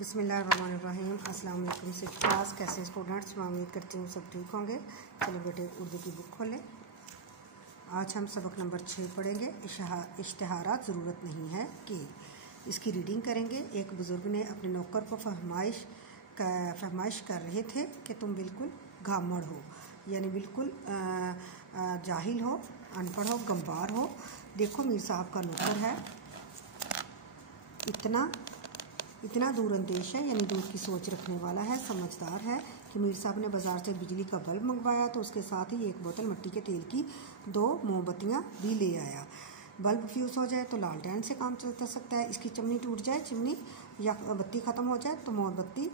बिस्मिल्लाहिर्रहमानिर्रहीम। अस्सलाम वालेकुम सिक्स क्लास। कैसे स्टूडेंट्स, मैं उम्मीद करती हूँ सब ठीक होंगे। चलो बेटे उर्दू की बुक खोलें। आज हम सबक नंबर 6 पढ़ेंगे। इश्तिहारात ज़रूरत नहीं है कि। इसकी रीडिंग करेंगे। एक बुज़ुर्ग ने अपने नौकर को फरमाइश कर रहे थे कि तुम बिल्कुल घामड़ हो, यानी बिल्कुल जाहिल हो, अनपढ़ हो, गंवार हो। देखो मीर साहब का नौकर है, इतना दूर अंदेश है, यानी दूर की सोच रखने वाला है, समझदार है कि मीर साहब ने बाज़ार से बिजली का बल्ब मंगवाया तो उसके साथ ही एक बोतल मिट्टी के तेल की 2 मोमबत्तियाँ भी ले आया। बल्ब फ्यूज़ हो जाए तो लालटेन से काम चल सकता है। इसकी चिमनी टूट जाए, चिमनी या बत्ती ख़त्म हो जाए तो मोमबत्ती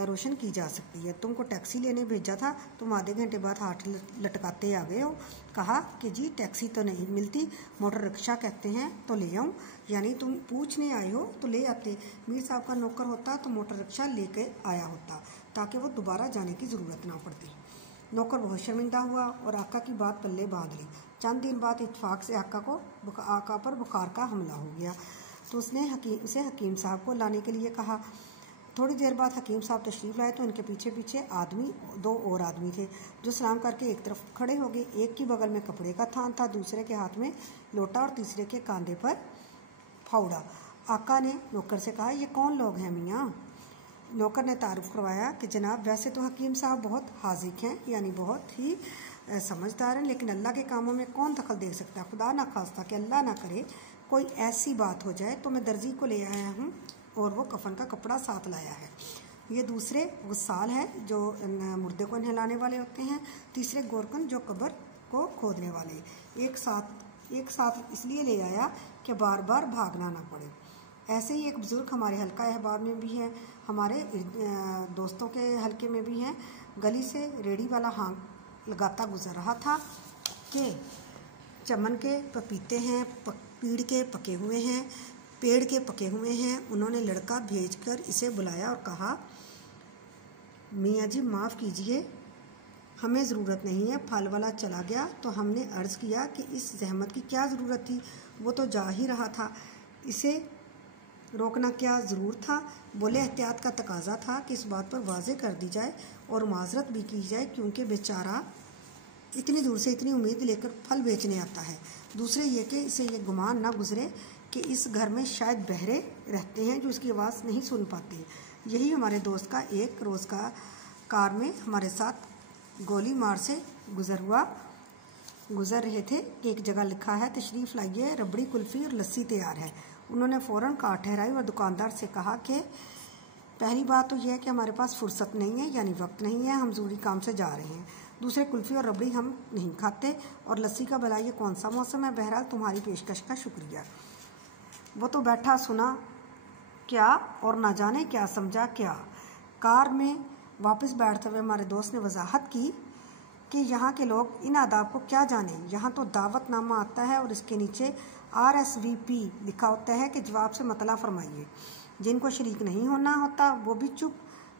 रोशन की जा सकती है। तुमको टैक्सी लेने भेजा था, तुम आधे घंटे बाद हाथ लटकाते आ गए हो। कहा कि जी टैक्सी तो नहीं मिलती, मोटर रिक्शा कहते हैं तो ले आऊँ, यानी तुम पूछने आए हो तो ले आते। मीर साहब का नौकर होता तो मोटर रिक्शा लेके आया होता ताकि वो दोबारा जाने की ज़रूरत ना पड़ती। नौकर बहुत शर्मिंदा हुआ और आका की बात पल्ले बांध ली। चंद दिन बाद इत्तेफाक से आका पर बुखार का हमला हो गया तो उसे हकीम साहब को लाने के लिए कहा। थोड़ी देर बाद हकीम साहब तशरीफ़ लाए तो इनके पीछे पीछे 2 और आदमी थे जो सलाम करके एक तरफ खड़े हो गए। एक की बगल में कपड़े का थान था, दूसरे के हाथ में लोटा और तीसरे के कंधे पर फावड़ा। आका ने नौकर से कहा, ये कौन लोग हैं मियाँ? नौकर ने तारुफ करवाया कि जनाब वैसे तो हकीम साहब बहुत हाजिक हैं, यानी बहुत ही समझदार हैं, लेकिन अल्लाह के कामों में कौन दखल दे सकता है। खुदा ना खास्ता कि अल्लाह ना करे कोई ऐसी बात हो जाए तो मैं दर्जी को ले आया हूँ और वो कफन का कपड़ा साथ लाया है। ये दूसरे गुस्साल है जो मुर्दे को नहलाने वाले होते हैं, तीसरे गोरकन जो कब्र को खोदने वाले। एक साथ इसलिए ले आया कि बार बार भागना ना पड़े। ऐसे ही एक बुज़ुर्ग हमारे हल्का अहबाब में भी है, हमारे दोस्तों के हल्के में भी हैं। गली से रेड़ी वाला हाँक लगाता गुजर रहा था कि चमन के पपीते हैं, पेड़ के पके हुए हैं। उन्होंने लड़का भेजकर इसे बुलाया और कहा, मियाँ जी माफ़ कीजिए, हमें ज़रूरत नहीं है। फल वाला चला गया तो हमने अर्ज़ किया कि इस जहमत की क्या ज़रूरत थी, वो तो जा ही रहा था, इसे रोकना क्या ज़रूर था। बोले एहतियात का तकाजा था कि इस बात पर वाज़े कर दी जाए और माजरत भी की जाए, क्योंकि बेचारा इतनी दूर से इतनी उम्मीद लेकर फल बेचने आता है। दूसरे ये कि इसे ये गुमान ना गुजरे कि इस घर में शायद बहरे रहते हैं जो इसकी आवाज़ नहीं सुन पाते। यही हमारे दोस्त का एक रोज़ का कार में हमारे साथ गोली मार से गुज़र रहे थे कि एक जगह लिखा है, तशरीफ़ लाइए, रबड़ी कुल्फ़ी और लस्सी तैयार है। उन्होंने फ़ौरन कार ठहराई और दुकानदार से कहा कि पहली बात तो यह है कि हमारे पास फुर्सत नहीं है, यानी वक्त नहीं है, हम ज़रूरी काम से जा रहे हैं। दूसरे कुल्फ़ी और रबड़ी हम नहीं खाते, और लस्सी का भला ये कौन सा मौसम है। बहरहाल तुम्हारी पेशकश का शुक्रिया। वो तो बैठा सुना क्या और ना जाने क्या समझा क्या। कार में वापस बैठते हुए हमारे दोस्त ने वजाहत की कि यहाँ के लोग इन आदाब को क्या जाने। यहाँ तो दावतनामा आता है और इसके नीचे RSVP लिखा होता है कि जवाब से मतला फरमाइए। जिनको शरीक नहीं होना होता वो भी चुप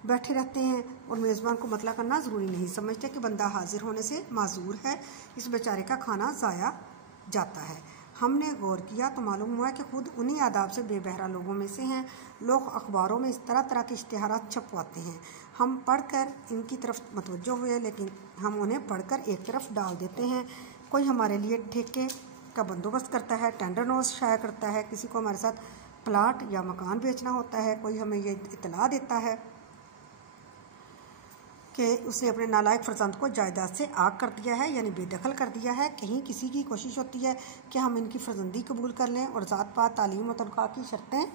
बैठे रहते हैं और मेज़बान को मतला करना ज़रूरी नहीं समझते कि बंदा हाजिर होने से माजूर है, इस बेचारे का खाना ज़ाया जाता है। हमने गौर किया तो मालूम हुआ कि खुद उन्हीं आदाब से बेबहरा लोगों में से हैं। लोग अखबारों में इस तरह के इश्तिहारात छपवाते हैं, हम पढ़कर इनकी तरफ मतवज्जो हुए, लेकिन हम उन्हें पढ़कर एक तरफ डाल देते हैं। कोई हमारे लिए ठेके का बंदोबस्त करता है, टेंडर नोटिस शाया करता है, किसी को हमारे साथ प्लाट या मकान बेचना होता है, कोई हमें ये इतला देता है कि उसने अपने नालायक फर्जंद को जायदाद से आग कर दिया है, यानी बेदखल कर दिया है। कहीं किसी की कोशिश होती है कि हम इनकी फर्जंदी कबूल कर लें और ज़ात पात तालीम और तनख्वाह की शर्तें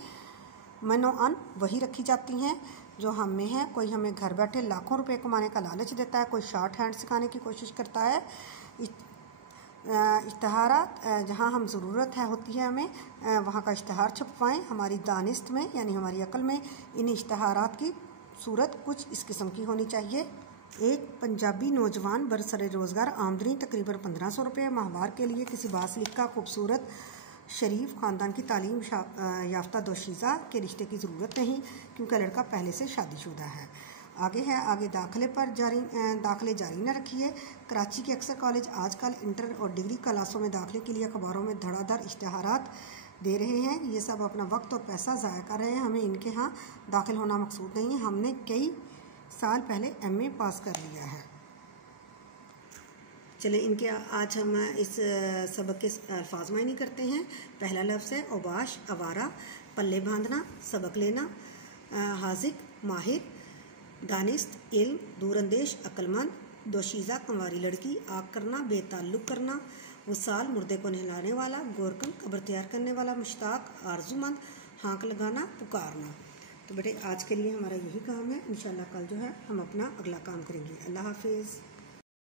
मनोअन वही रखी जाती हैं जो हम में है। कोई हमें घर बैठे लाखों रुपए कमाने का लालच देता है, कोई शॉर्ट हैंड सिखाने की कोशिश करता है। इश्तिहारात जहाँ हम ज़रूरत है होती है हमें वहाँ का इश्तिहार छपवाएँ। हमारी दानिस्त में यानी हमारी अक्ल में इन इश्तिहारात की सूरत कुछ इस किस्म की होनी चाहिए। एक पंजाबी नौजवान बरसरे रोज़गार, आमदनी तकरीबन 1500 रुपये, माहवार के लिए किसी बासलिका खूबसूरत शरीफ ख़ानदान की तालीम याफ्ता दोशीज़ा के रिश्ते की ज़रूरत नहीं, क्योंकि लड़का पहले से शादीशुदा है। आगे दाखिले जारी न रखिए। कराची के अक्सर कॉलेज आजकल इंटर और डिग्री क्लासों में दाखिले के लिए अखबारों में धड़ाधड़ इश्तिहारात दे रहे हैं, ये सब अपना वक्त और पैसा ज़ाया कर रहे हैं। हमें इनके यहाँ दाखिल होना मकसूद नहीं है। हमने कई साल पहले MA पास कर लिया है। चले इनके आज हम इस सबक के अल्फाज मायने करते हैं। पहला लफ्ज़ है औबाश, आवारा, पल्ले बांधना, सबक लेना, हाजिक, माहिर, दानिस्त, इल्म, दूरंदेश, अक्लमंद, दोशीज़ा, कंवारी लड़की, आग करना, बेताल्लुक़ करना, वसाल, मुर्दे को नहलाने वाला, गोरकन, कब्र तैयार करने वाला, मुश्ताक, आरजूमंद, हाँक लगाना, पुकारना। तो बेटे आज के लिए हमारा यही काम है। इंशाल्लाह कल जो है हम अपना अगला काम करेंगे। अल्लाह हाफिज़।